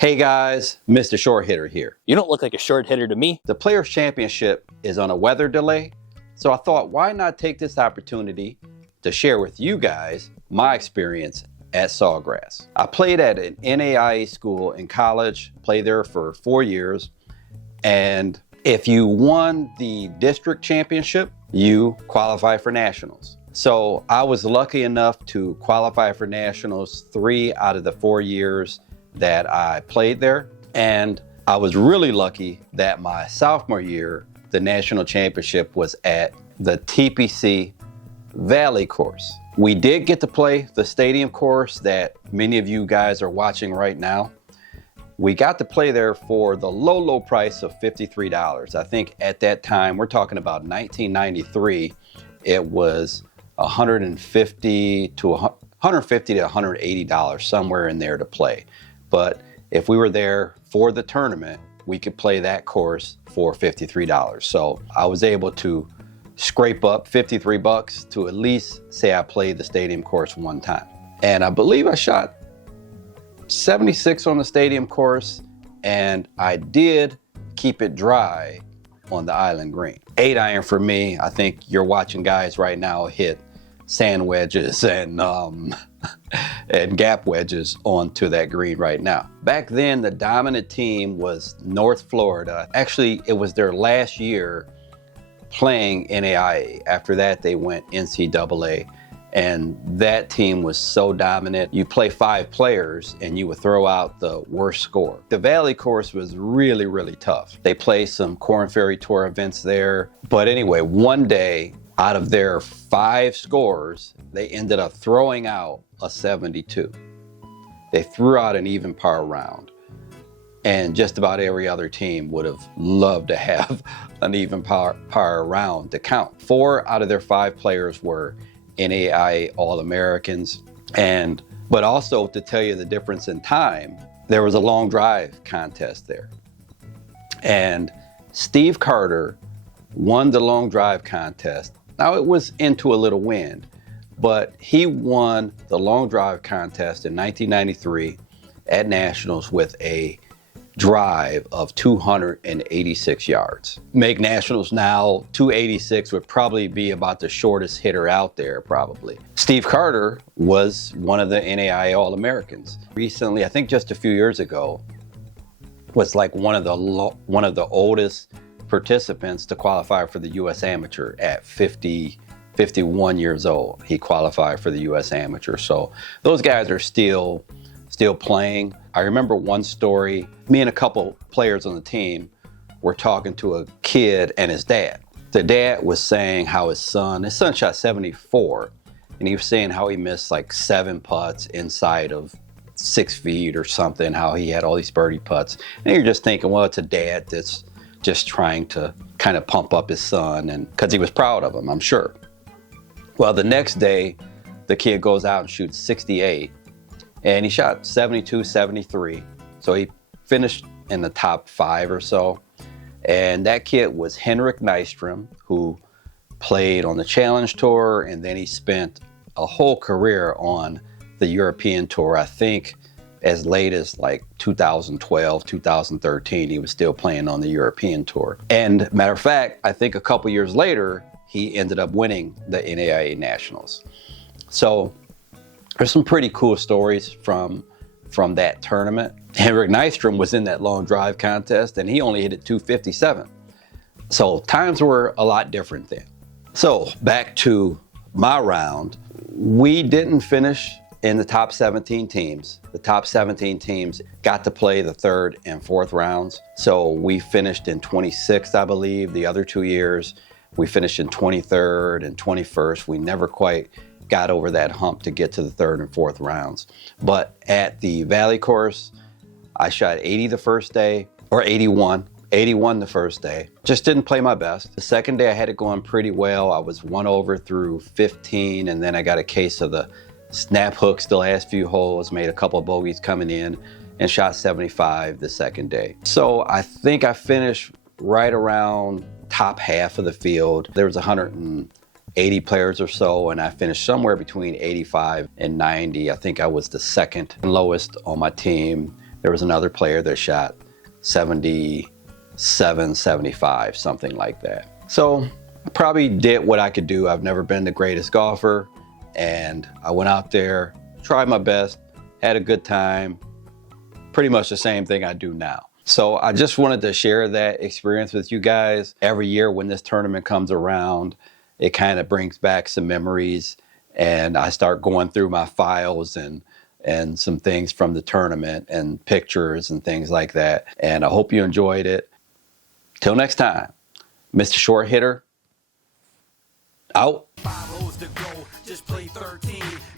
Hey guys, Mr. Short Hitter here. You don't look like a short hitter to me. The Players' Championship is on a weather delay, so I thought why not take this opportunity to share with you guys my experience at Sawgrass. I played at an NAIA school in college, played there for 4 years, and if you won the district championship, you qualify for nationals. So I was lucky enough to qualify for nationals 3 out of the 4 years that I played there. And I was really lucky that my sophomore year, the national championship was at the TPC Valley course. We did get to play the stadium course that many of you guys are watching right now. We got to play there for the low price of $53. I think at that time, we're talking about 1993, it was $150 to $180, somewhere in there to play. But if we were there for the tournament, we could play that course for $53. So I was able to scrape up 53 bucks to at least say I played the stadium course one time. And I believe I shot 76 on the stadium course, and I did keep it dry on the island green. 8-iron for me. I think you're watching guys right now hit sand wedges and gap wedges onto that green right now. Back then, the dominant team was North Florida. Actually, it was their last year playing NAIA. After that, they went NCAA, and that team was so dominant. You play 5 players and you would throw out the worst score. The Valley course was really tough. They play some Korn Ferry Tour events there. But anyway, one day, out of their 5 scores, they ended up throwing out a 72. They threw out an even par round. And just about every other team would have loved to have an even par round to count. 4 out of their 5 players were NAIA All-Americans. But also, to tell you the difference in time, there was a long drive contest there. And Steve Carter won the long drive contest. Now, it was into a little wind, but he won the long drive contest in 1993 at Nationals with a drive of 286 yards. Make Nationals now, 286 would probably be about the shortest hitter out there, probably. Steve Carter was one of the NAIA All-Americans. Recently, I think just a few years ago, was like one of the oldest participants to qualify for the U.S. Amateur at 51 years old. He qualified for the U.S. Amateur. So those guys are still playing. I remember one story, me and a couple players on the team were talking to a kid and his dad. The dad was saying how his son shot 74, and he was saying how he missed like 7 putts inside of 6 feet or something, how he had all these birdie putts. And you're just thinking, well, it's a dad that's just trying to kind of pump up his son, and because he was proud of him, I'm sure. Well, the next day, the kid goes out and shoots 68, and he shot 72, 73. So he finished in the top 5 or so. And that kid was Henrik Nystrom, who played on the Challenge Tour, and then he spent a whole career on the European Tour. I think as late as like 2012, 2013, he was still playing on the European Tour. And matter of fact, I think a couple years later, he ended up winning the NAIA Nationals. So there's some pretty cool stories from that tournament. Henrik Nystrom was in that long drive contest, and he only hit it 257. So times were a lot different then. So back to my round, we didn't finish in the top 17 teams. The top 17 teams got to play the 3rd and 4th rounds. So we finished in 26th, I believe. The other 2 years, we finished in 23rd and 21st. We never quite got over that hump to get to the 3rd and 4th rounds. But at the Valley course, I shot 80 the first day, or 81 the first day. Just didn't play my best. The second day I had it going pretty well. I was 1 over through 15, and then I got a case of the snap hooks the last few holes, made a couple of bogeys coming in, and shot 75 the second day. So I think I finished right around top half of the field. There was 180 players or so, and I finished somewhere between 85 and 90. I think I was the second lowest on my team. There was another player that shot 77, 75, something like that. So I probably did what I could do. I've never been the greatest golfer, and I went out there, tried my best, had a good time, pretty much the same thing I do now. So I just wanted to share that experience with you guys. Every year when this tournament comes around, it kind of brings back some memories, and I start going through my files and some things from the tournament and pictures and things like that. And I hope you enjoyed it. Till next time, Mr. Short Hitter, out. 5 holes to go, just play 13.